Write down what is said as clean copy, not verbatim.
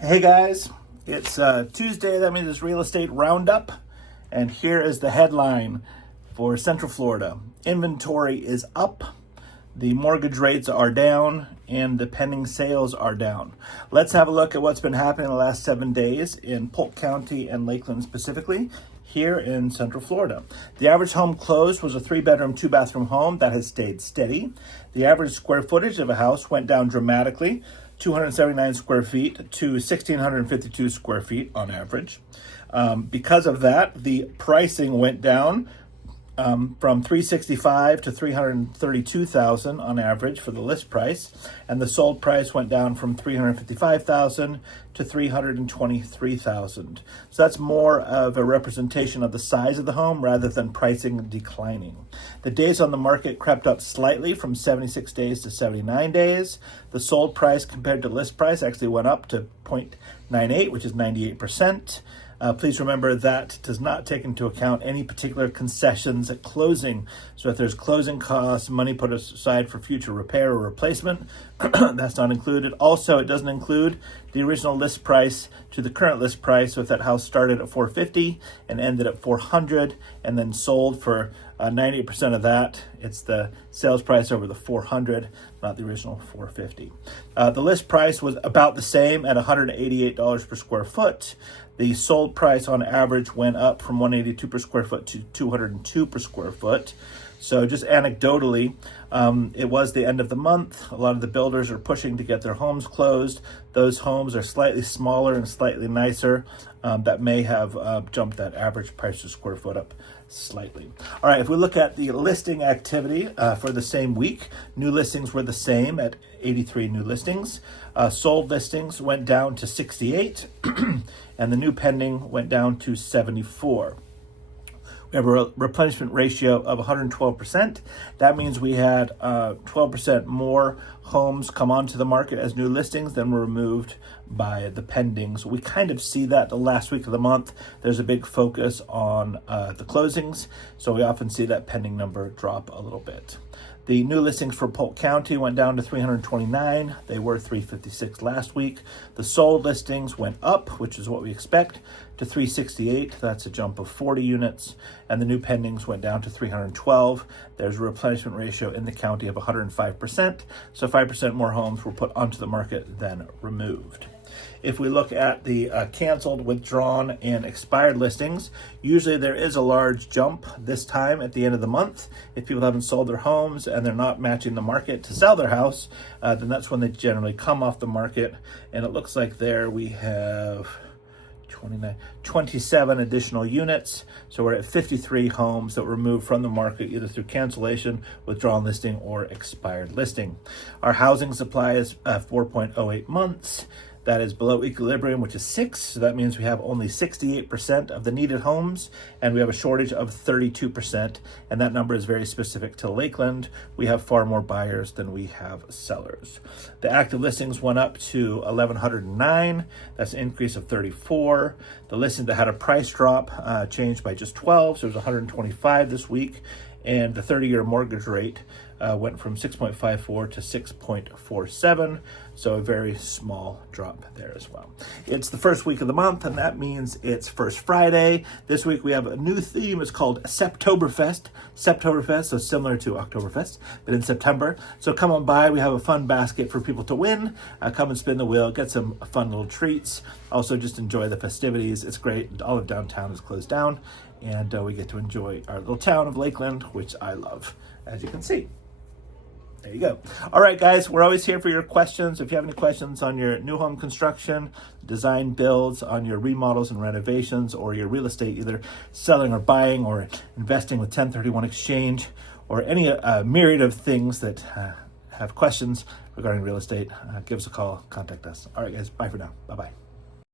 Hey guys, it's Tuesday. That means it's real estate roundup. And here is the headline for Central Florida. Inventory is up, the mortgage rates are down, and the pending sales are down. Let's have a look at what's been happening in the last 7 days in Polk County and Lakeland specifically here in Central Florida. The average home closed was a 3-bedroom, 2-bathroom home that has stayed steady. The average square footage of a house went down dramatically, 279 square feet to 1,652 square feet on average. Because of that, the pricing went down from 365 to 332,000 on average for the list price, and the sold price went down from 355,000 to 323,000. So that's more of a representation of the size of the home rather than pricing declining. The days on the market crept up slightly from 76 days to 79 days. The sold price compared to list price actually went up to 0.98, which is 98%. Please remember that does not take into account any particular concessions at closing. So if there's closing costs, money put aside for future repair or replacement, that's not included. Also, it doesn't include the original list price to the current list price. So if that house started at $450 and ended at $400 and then sold for 98% of that, it's the sales price over the $400, not the original $450. The list price was about the same at $188 per square foot. The sold price on average went up from $182 per square foot to $202 per square foot. So just anecdotally, it was the end of the month. A lot of the builders are pushing to get their homes closed. Those homes are slightly smaller and slightly nicer. That may have jumped that average price per square foot up slightly. All right, if we look at the listing activity for the same week, new listings were the same at 83 new listings. Sold listings went down to 68, and the new pending went down to 74. We have a replenishment ratio of 112%. That means we had 12% more homes come onto the market as new listings than were removed by the pendings. We kind of see that the last week of the month. There's a big focus on the closings, so we often see that pending number drop a little bit. The new listings for Polk County went down to 329. They were 356 last week. The sold listings went up, which is what we expect, to 368. That's a jump of 40 units. And the new pendings went down to 312. There's a replenishment ratio in the county of 105%. So 5% more homes were put onto the market than removed. If we look at the canceled, withdrawn, and expired listings, usually there is a large jump this time at the end of the month. If people haven't sold their homes and they're not matching the market to sell their house, then that's when they generally come off the market. And it looks like there we have 27 additional units. So we're at 53 homes that were removed from the market either through cancellation, withdrawn listing, or expired listing. Our housing supply is 4.08 months. That is below equilibrium, which is 6. So that means we have only 68% of the needed homes, and we have a shortage of 32%. And that number is very specific to Lakeland. We have far more buyers than we have sellers. The active listings went up to 1,109. That's an increase of 34. The listing that had a price drop changed by just 12. So it was 125 this week. And the 30-year mortgage rate went from 6.54 to 6.47, so a very small drop there as well. It's the first week of the month, and that means it's First Friday. This week we have a new theme. It's called Septoberfest. Septoberfest, so similar to Oktoberfest, but in September. So come on by. We have a fun basket for people to win. Come and spin the wheel, get some fun little treats. Also, just enjoy the festivities. It's great. All of downtown is closed down, and we get to enjoy our little town of Lakeland, which I love, as you can see. There you go. All right, guys, we're always here for your questions. If you have any questions on your new home construction, design builds, on your remodels and renovations, or your real estate, either selling or buying or investing with 1031 exchange, or any myriad of things that have questions regarding real estate, give us a call, contact us. All right, guys, bye for now. Bye-bye.